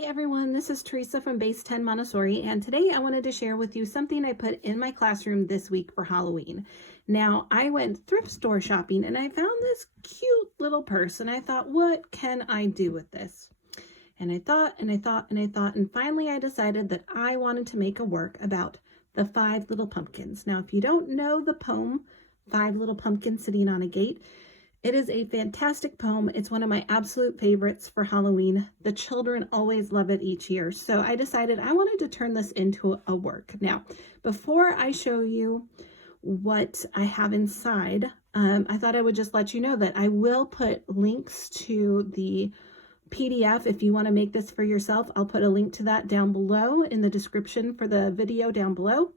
Hey everyone, this is Teresa from Base 10 Montessori, and today I wanted to share with you something I put in my classroom this week for Halloween. Now, I went thrift store shopping and I found this cute little purse, and I thought, what can I do with this? And I thought, and finally I decided that I wanted to make a work about the 5 little pumpkins. Now, if you don't know the poem, 5 Little Pumpkins Sitting on a Gate, it is a fantastic poem. It's one of my absolute favorites for Halloween. The children always love it each year. So I decided I wanted to turn this into a work. Now, before I show you what I have inside, I thought I would just let you know that I will put links to the PDF if you want to make this for yourself. I'll put a link to that down below in the description for the video down below.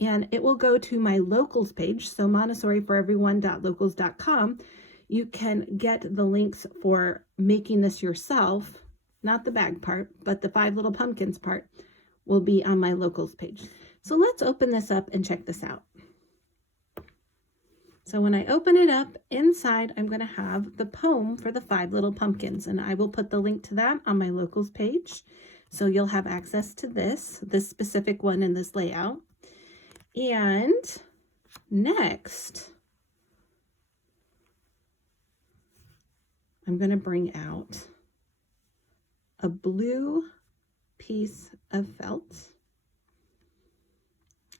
And it will go to my locals page, so montessoriforeveryone.locals.com. You can get the links for making this yourself, not the bag part, but the 5 little pumpkins part will be on my locals page. So let's open this up and check this out. So when I open it up, inside I'm going to have the poem for the 5 little pumpkins, and I will put the link to that on my locals page. So you'll have access to this specific one in this layout. And next, I'm going to bring out a blue piece of felt.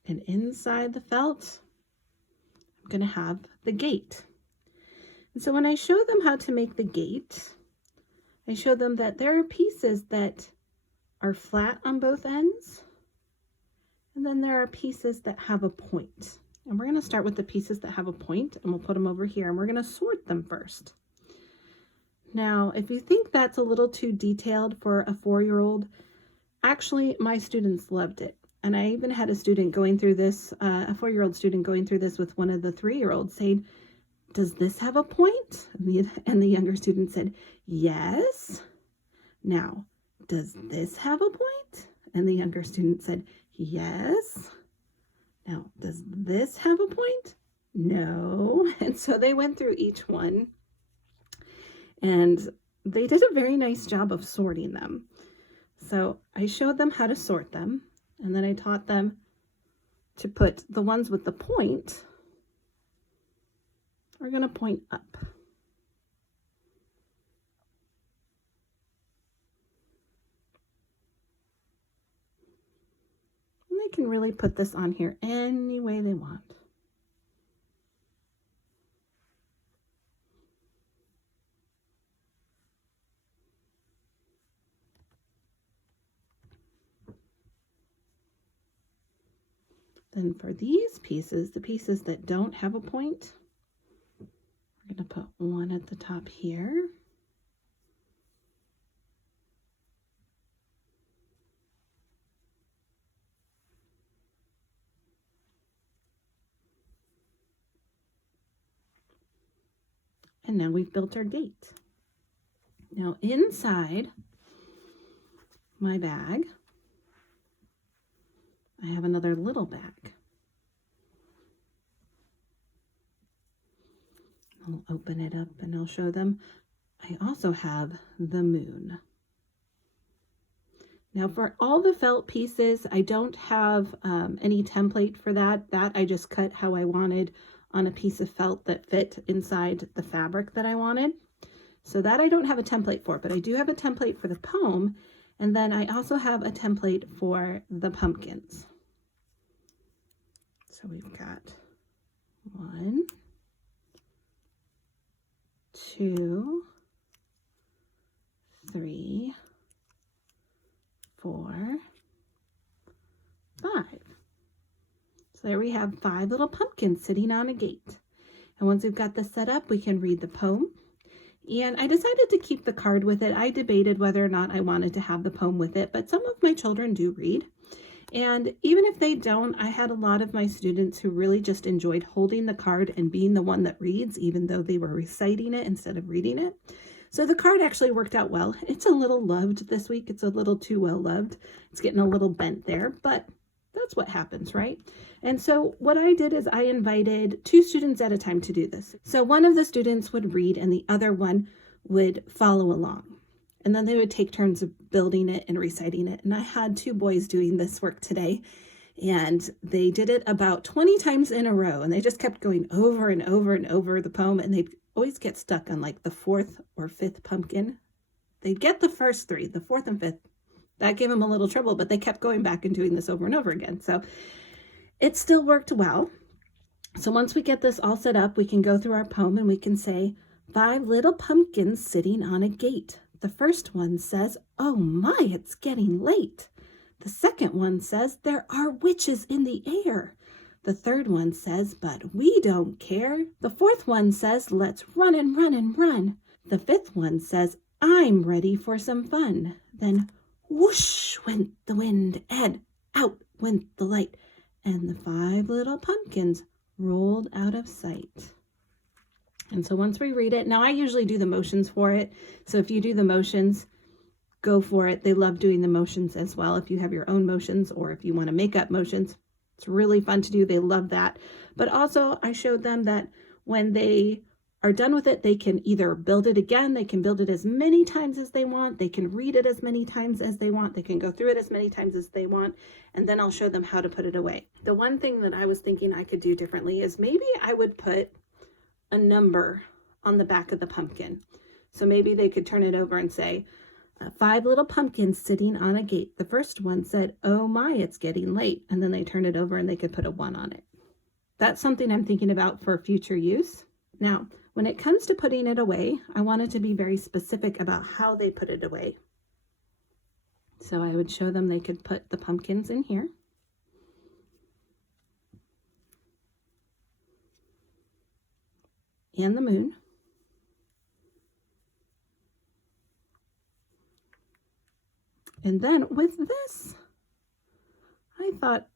And inside the felt, I'm going to have the gate. And so when I show them how to make the gate, I show them that there are pieces that are flat on both ends. And then there are pieces that have a point. And we're going to start with the pieces that have a point, and we'll put them over here, and we're going to sort them first. Now, if you think that's a little too detailed for a 4-year-old, actually my students loved it. And I even had a student going through this, a 4-year-old student going through this with one of the 3-year-olds saying, does this have a point? And the younger student said, yes. Now, does this have a point? And the younger student said, yes. Now, does this have a point? No. And so they went through each one. And they did a very nice job of sorting them. So I showed them how to sort them, and then I taught them to put the ones with the point are going to point up. And they can really put this on here any way they want. Then for these pieces, the pieces that don't have a point, we're going to put one at the top here. And now we've built our gate. Now inside my bag, I have another little bag. I'll open it up and I'll show them. I also have the moon. Now for all the felt pieces, I don't have any template for that. That I just cut how I wanted on a piece of felt that fit inside the fabric that I wanted. So that I don't have a template for, but I do have a template for the poem. And then I also have a template for the pumpkins. So we've got 1, 2, 3, 4, 5. So there we have 5 little pumpkins sitting on a gate. And once we've got this set up, we can read the poem. And I decided to keep the card with it. I debated whether or not I wanted to have the poem with it, but some of my children do read. And even if they don't, I had a lot of my students who really just enjoyed holding the card and being the one that reads, even though they were reciting it instead of reading it. So the card actually worked out well. It's a little loved this week. It's a little too well loved. It's getting a little bent there, but that's what happens, right? And so what I did is I invited 2 students at a time to do this. So one of the students would read and the other one would follow along. And then they would take turns of building it and reciting it. And I had 2 boys doing this work today, and they did it about 20 times in a row. And they just kept going over and over and over the poem. And they'd always get stuck on like the 4th or 5th pumpkin. They'd get the first 3, the 4th and 5th. That gave them a little trouble, but they kept going back and doing this over and over again. So it still worked well. So once we get this all set up, we can go through our poem and we can say, 5 little pumpkins sitting on a gate. The first one says, oh my, it's getting late. The second one says, there are witches in the air. The third one says, but we don't care. The fourth one says, let's run and run and run. The fifth one says, I'm ready for some fun. Then whoosh went the wind and out went the light. And the 5 little pumpkins rolled out of sight. And so once we read it, now I usually do the motions for it. So if you do the motions, go for it. They love doing the motions as well. If you have your own motions or if you want to make up motions, it's really fun to do. They love that. But also I showed them that when they are done with it, they can either build it again. They can build it as many times as they want. They can read it as many times as they want. They can go through it as many times as they want. And then I'll show them how to put it away. The one thing that I was thinking I could do differently is maybe I would put a number on the back of the pumpkin. So maybe they could turn it over and say, 5 little pumpkins sitting on a gate. The first one said, oh my, it's getting late. And then they turn it over and they could put a 1 on it. That's something I'm thinking about for future use. Now, when it comes to putting it away, I wanted to be very specific about how they put it away. So I would show them they could put the pumpkins in here. And the moon. And then with this, I thought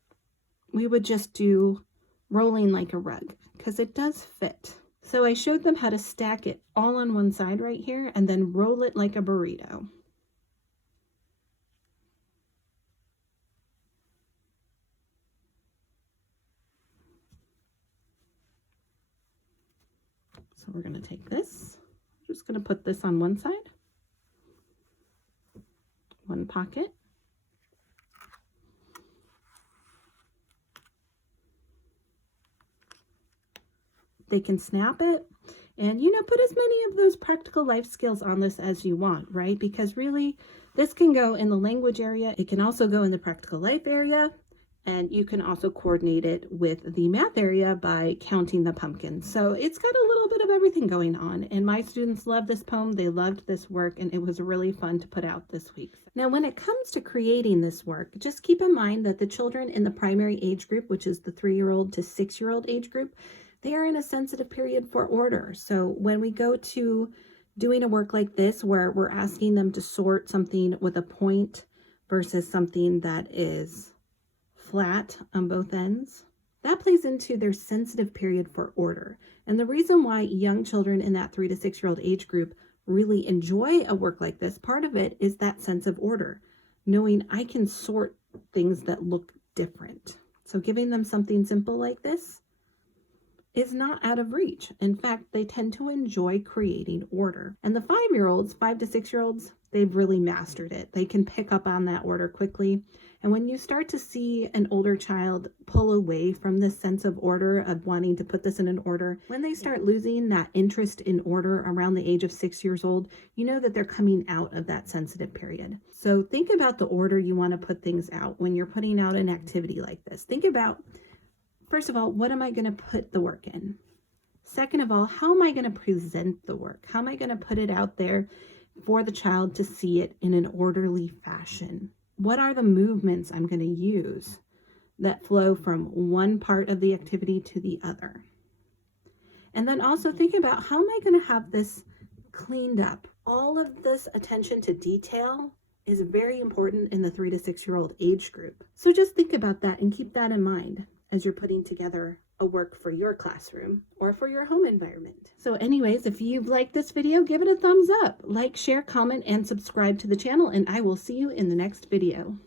we would just do rolling like a rug because it does fit. So I showed them how to stack it all on one side right here and then roll it like a burrito. So we're going to take this. I'm just going to put this on one side, one pocket. They can snap it and, put as many of those practical life skills on this as you want, right? Because really, this can go in the language area. It can also go in the practical life area. And you can also coordinate it with the math area by counting the pumpkins. So it's got a little bit of everything going on. And my students love this poem. They loved this work, and it was really fun to put out this week. Now, when it comes to creating this work, just keep in mind that the children in the primary age group, which is the 3-year-old to 6-year-old age group, they are in a sensitive period for order. So when we go to doing a work like this, where we're asking them to sort something with a point versus something that is flat on both ends, that plays into their sensitive period for order. And the reason why young children in that 3 to 6-year-old age group really enjoy a work like this, part of it is that sense of order, knowing I can sort things that look different. So giving them something simple like this is not out of reach. In fact, they tend to enjoy creating order. And the 5-year-olds, 5 to 6-year-olds, they've really mastered it. They can pick up on that order quickly. And when you start to see an older child pull away from this sense of order, of wanting to put this in an order, when they start losing that interest in order around the age of 6 years old, you know that they're coming out of that sensitive period. So think about the order you want to put things out when you're putting out an activity like this. Think about, first of all, what am I going to put the work in? Second of all, how am I going to present the work? How am I going to put it out there for the child to see it in an orderly fashion? What are the movements I'm going to use that flow from one part of the activity to the other? And then also think about, how am I going to have this cleaned up? All of this attention to detail is very important in the 3 to 6-year-old age group. So just think about that and keep that in mind as you're putting together a work for your classroom or for your home environment. So anyways, if you've liked this video, give it a thumbs up, like, share, comment, and subscribe to the channel, and I will see you in the next video.